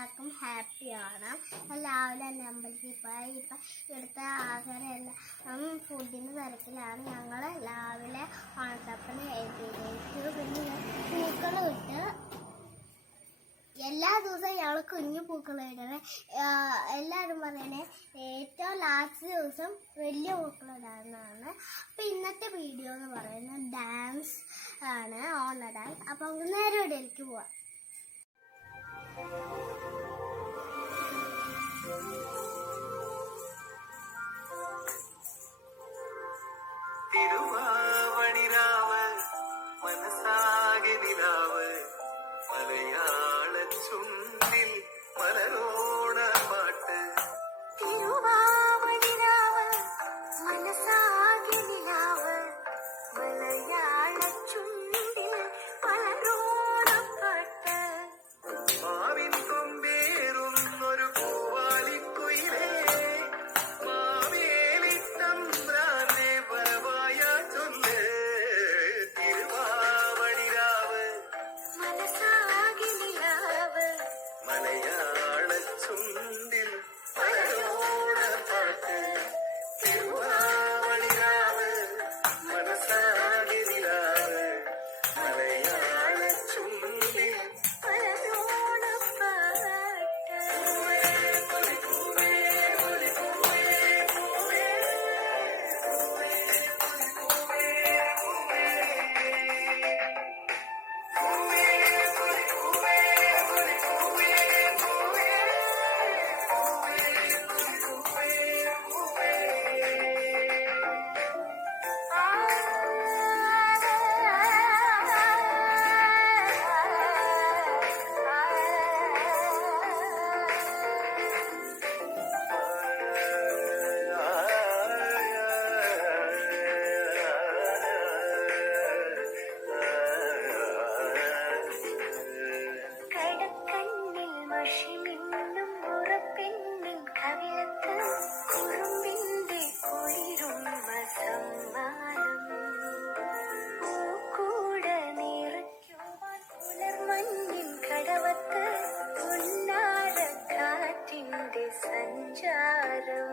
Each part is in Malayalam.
എല്ലാവർക്കും ഹാപ്പിയാണ്. രാവിലെ തന്നെ അമ്പലത്തിൽ പോയി ഇപ്പം ഇവിടുത്തെ ആഹാരമെല്ലാം ഫുഡിന് തിരക്കിലാണ്. ഞങ്ങൾ രാവിലെ ഉണക്കപ്പന് എഴുതിയിട്ട് പിന്നെ പൂക്കൾ ഇട്ട് എല്ലാ ദിവസവും ഞങ്ങൾ കുഞ്ഞു പൂക്കൾ ഇടണേ. എല്ലാവരും പറയണേ ഏറ്റവും ലാസ്റ്റ് ദിവസം വലിയ പൂക്കൾ ഇടാവുന്നതാണ്. അപ്പം ഇന്നത്തെ വീഡിയോ എന്ന് പറയുന്നത് ഡാൻസ് ആണ്, ഓണ ഡാൻസ്. അപ്പം നമുക്ക് നേരെ ഇടയിലേക്ക് പോവാം. തിരുവാവണിരാവ് മനസാകെ നിലാവ് മലയാള ചുണ്ടിൽ മലരോണ പാട്ട്. തിരുവാവണിരാവ് മനസാകെ നിലാവ് മലയാള ചുണ്ടിൽ മലരോണ പാട്ട്. മാവിൻ കൊമ്പേറുന്നൊരു പൂവാലിക്കുയിലേ മാവേലി തമ്പ്രാനെ വരവായ ചൊല്ല്. തിരുവാവണിരാവ് മനസാകെ നിലാവ് മലയാള ചുണ്ടിൽ മലരോണ പാട്ട്. തിരുവാവണിരാവ് മനസാകെ നിലാവ് മലയാള ചുണ്ടിൽ മലരോണ പാട്ട്. കടക്കണ്ണിൽ മഷിമിന്നും ഉറപ്പെന്നും കവിളത്ത് കുറുമ്പിന്റെ കുളിരുമ്പ സമ്മാനം. പൂക്കൂട നിറയ്ക്കുവാൻ പുലർമഞ്ഞിൻ കടവത്ത് ഉന്നാര കാറ്റിന്റെ സഞ്ചാരം.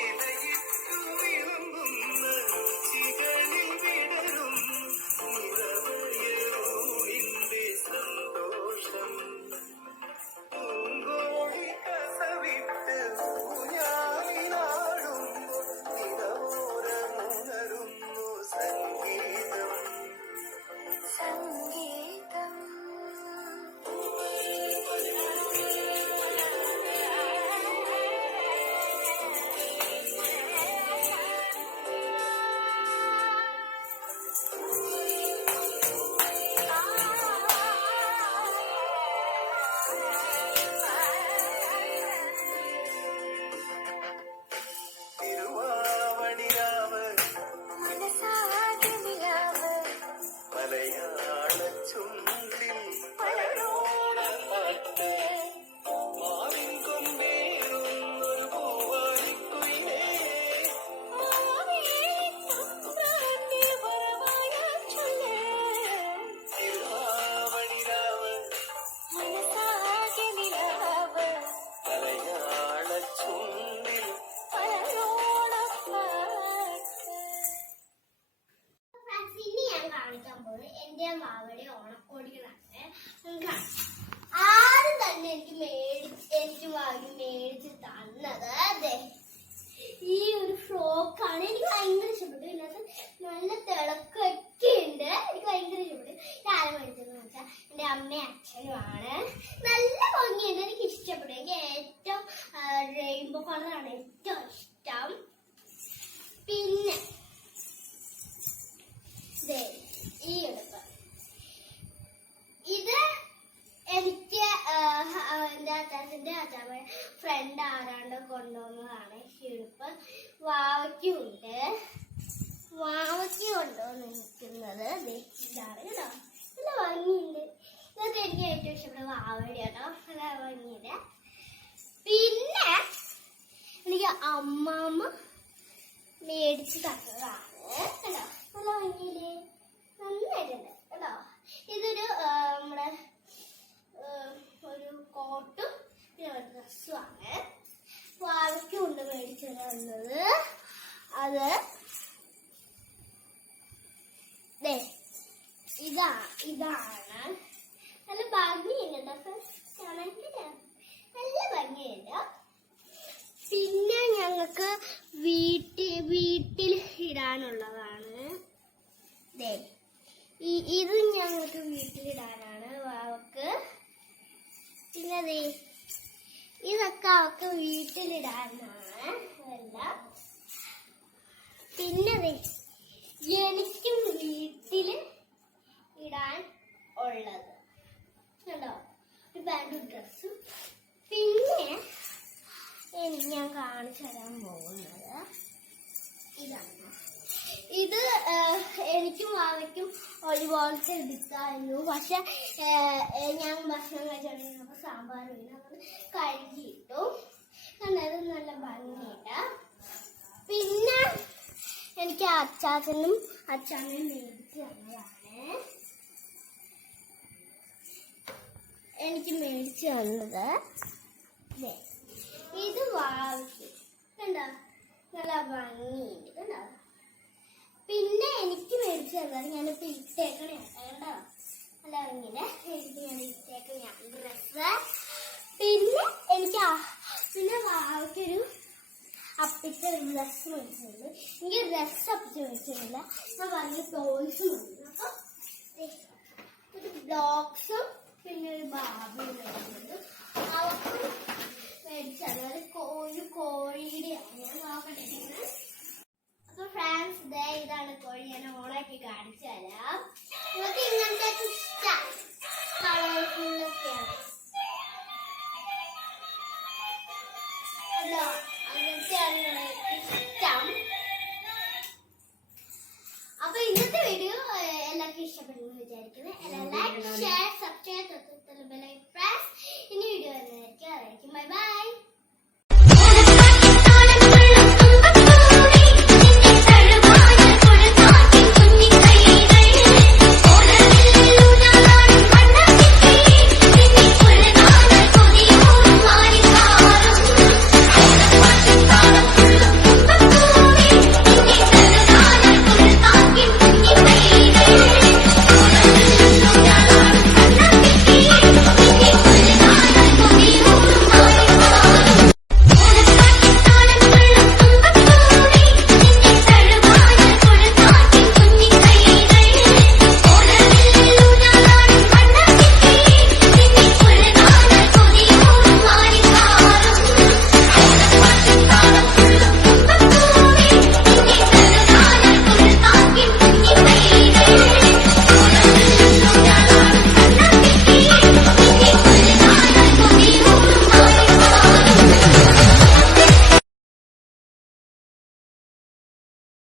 ഇലയിട്ടു വിളമ്പുന്ന ചികളിൽ വിടരും നിറവയറൂണിന്റെ സന്തോഷം. പൂങ്കോഴി കസവിട്ട് ഊഞ്ഞാലിലാടുമ്പോൾ നിറവോരമുണരുന്നു സംഗീതം. സംഗീതം തിരുവാവണിരാവ് മനസാകെ നിലാവ് മലയാള ചുണ്ടിൽ മലരോണ പാട്ട്. മാവിൻ കൊമ്പേറുന്നൊരു പൂവാലിക്കുയിലേ തിരുവാവണിരാവ് മനസാകെ നിലാവ് മലയാള ചുണ്ടിൽ. ഇനി ഞാൻ കാണിക്കാൻ പോകുന്നത് എന്റെ മാവയുടെ ഓണക്കോടികളാണ്. ആരും തന്നെ എനിക്ക് വാങ്ങി മേടിച്ച് തന്നത് അതെ ഈ ഒരു ഫ്രോക്കാണ്. എനിക്ക് ഭയങ്കര ഇഷ്ടപ്പെട്ടു. ഇതിനകത്ത് നല്ല തിളക്കൊക്കെ ഉണ്ട്. എനിക്ക് ഭയങ്കര ഇഷ്ടപ്പെട്ടു. ഇത് ആരും മേടിച്ചതെന്ന് വെച്ചാൽ എന്റെ അമ്മയും അച്ഛനുമാണ്. നല്ല ഭംഗിയുണ്ട്. എനിക്ക് ഇഷ്ടപ്പെട്ടു. എനിക്ക് ഏറ്റവും റെയിൻബോ കളറാണ് ഏറ്റവും ഇഷ്ടം. പിന്നെ ഈ ഉടുപ്പ് ഇത് എനിക്ക് എന്റെ അച്ചാച്ചന്റെ അച്ചാമ്മ ഫ്രണ്ട് ആരാണ്ട് കൊണ്ടുവന്നതാണ്. ഈ ഉടുപ്പ് വാവയ്ക്കുണ്ട്. വാവയ്ക്ക് കൊണ്ടുവന്ന് നിൽക്കുന്നത് ഇതാണ് കേട്ടോ. നല്ല ഭംഗിയുണ്ട്. ഇതൊക്കെ എനിക്ക് ഏറ്റവും ഇഷ്ടപ്പെട്ട വാവയുടെ കേട്ടോ. നല്ല ഭംഗിയുണ്ട്. പിന്നെ എനിക്ക് അമ്മാമ്മ മേടിച്ച് തന്നതാണ് കേട്ടോ. നല്ല ഭംഗിയില്ലേ, നന്നായിട്ടുണ്ട് കേട്ടോ. ഇതൊരു നമ്മുടെ ഒരു വന്നത്. അത് ഇതാണ് നല്ല ഭംഗിയുണ്ട് നല്ല ഭംഗിയുണ്ട്. പിന്നെ ഞങ്ങൾക്ക് വീട്ടിൽ ഇടാനുള്ളതാണ്. ഇത് ഞങ്ങൾക്ക് വീട്ടിലിടാനാണ് വാവക്ക്. പിന്നെ ഇതൊക്കെ അവക്ക് വീട്ടിലിടാനാണ് എല്ലാം. പിന്നെ എനിക്കും വീട്ടിൽ ഇടാൻ ഉള്ളത് കണ്ടോ, ഒരു പാൻറ്റും ഡ്രസ്സും. പിന്നെ ഞാൻ കാണിച്ചു തരാൻ പോകുന്നത് ഇതാണ്. ഇത് എനിക്കും വാവയ്ക്കും ഒരുപോലത്തെ എടുത്തായിരുന്നു. പക്ഷെ ഞാൻ ഭക്ഷണം കഴിച്ചോണ്ടിരുന്നപ്പോൾ സാമ്പാർ വീണ് കഴുകിയിട്ടു. കണ്ടത് നല്ല ഭംഗിയുണ്ട്. പിന്നെ എനിക്ക് അച്ചാച്ചനും അച്ചാമ്മയും മേടിച്ച് തന്നതാണ്. എനിക്ക് മേടിച്ച് തന്നത് ഇത് വാവയ്ക്ക്. കണ്ടോ നല്ല ഭംഗിയുണ്ട് കണ്ടോ. പിന്നെ എനിക്ക് മേടിച്ചു തന്നത് ഞാനിപ്പോ ഇട്ടേക്കണേ കണ്ടോ നല്ല ഭംഗിയുടെ. എനിക്ക് ഞാൻ ഇട്ടേക്കണ ഡ്രസ്സ്. പിന്നെ വാവയ്ക്കൊരു അപ്പിത്തെ ഡ്രസ്സ് മേടിച്ചിട്ടുണ്ട്. എനിക്ക് ഡ്രസ്സ് അപ്പിച്ച് മേടിച്ചിട്ടില്ല. ഞാൻ പറഞ്ഞ ടോയ്സ് മതി. അപ്പൊ ഒരു ബ്ലോക്സും പിന്നെ ഒരു ബാബും മേടിച്ചിട്ടുണ്ട്. അവർക്ക് മേടിച്ചത് ഒരു കോഴിയുടെയാണ്. ഞാൻ നോക്കട്ടെ. അപ്പൊ ഫ്രണ്ട്സ് ഇതാണ് കോഴി. ഞാൻ ഓണാക്കി കാണിച്ചു തരാം. നിങ്ങൾക്ക് ഇങ്ങനത്തെ ഇഷ്ടം കളർഫുള്ളൊക്കെയാണ്.